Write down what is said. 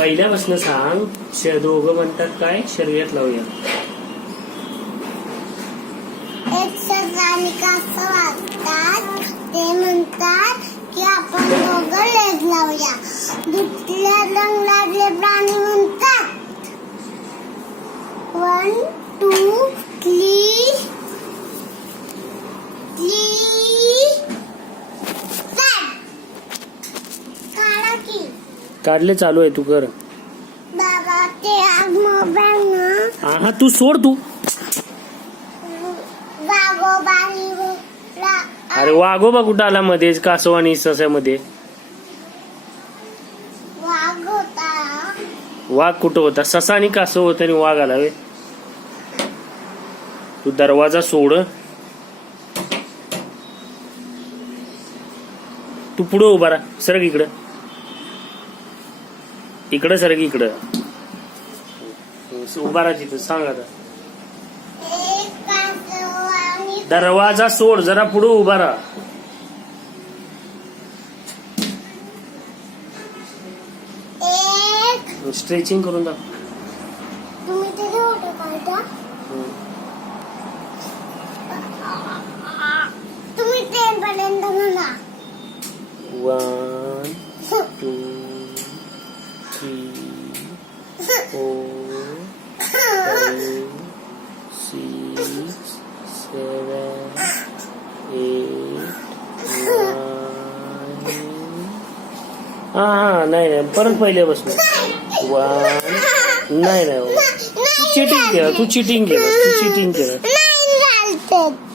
पहिल्यापासून सांग. दोघं म्हणतात काय शर्यत लावूया. एक सकाळी कासव असतात ते म्हणतात की आपण दोघं लेज लावूया. दुसऱ्या रंगातले प्राणी म्हणतात 1 2 3 काढा की. काढले चालू आहे तू कर. बाबा ते मोबाईल ना हा तू सोड तू. वाघोबानी अरे वाघोबा कुठं आला मध्ये कासव आणि सस्यामध्ये. वाघ होता. वाघ कुठं होता. ससा आणि कासव होता आणि वाघ आला वे. तू दरवाजा सोड. तू पुढं उभा राहा. सरक इकडं. इकडं सरक इकडं. उभा राहा तिथं. सांग आता. एक कासव आणि दरवाजा सोड. जरा पुढं उभा राहा. एक स्ट्रेचिंग करून दाख. तुम्ही ते होतं काढता. तुम्ही 10 पर्यंत म्हणा. 1 2 3 4 5 6 7 8 9. हा नाही परत पहिल्यापासून. 1 नाही तू चिटिंग केलं.